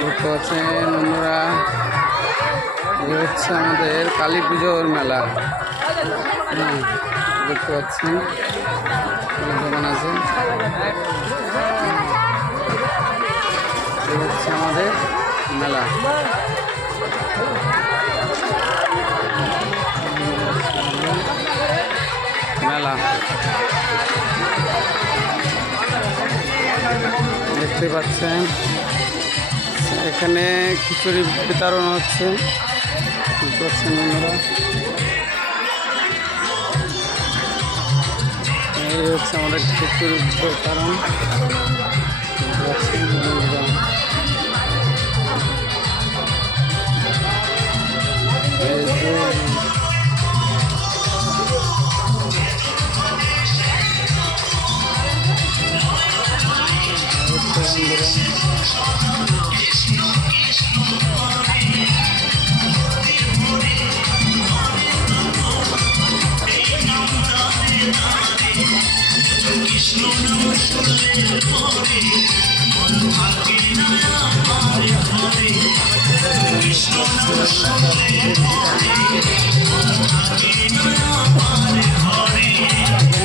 দেখতে পাচ্ছেন বন্ধুরা, এই হচ্ছে আমাদের কালী পুজোর মেলা। দেখতে পাচ্ছেন দোকান আছে। এই হচ্ছে আমাদের মেলা। মেলা দেখতে পাচ্ছেন, এখানে খিচুড়ি বিতরণ হচ্ছে। দেখতে পাচ্ছেন বন্ধুরা, এই হচ্ছে আমাদের খিচুড়ি বিতরণ।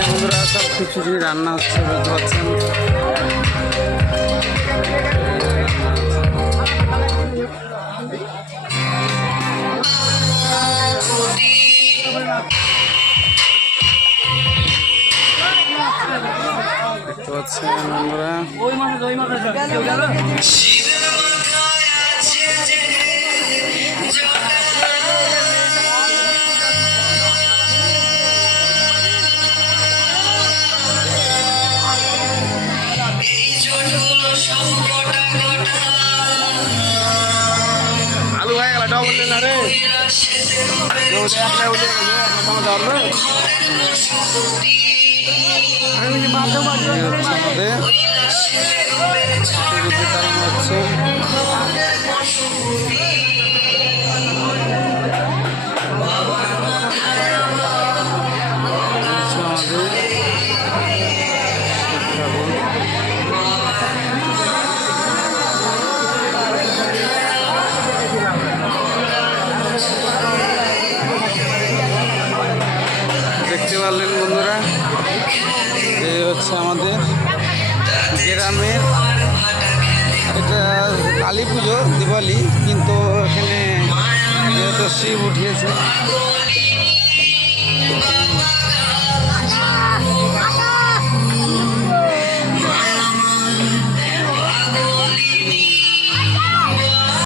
বন্ধুরা সব খিচুড়ি রান্না হচ্ছে, বুঝতে পারছেন। দেখতে পাচ্ছেন বন্ধুরা, আলু হয়ে গেল বললেন না রে, হচ্ছে দেখতে পারলেন বন্ধুরা, এই হচ্ছে আমাদের গ্রামের এটা কালী পুজো, দিওয়ালি, কিন্তু এখানে যেহেতু শিব উঠিয়েছে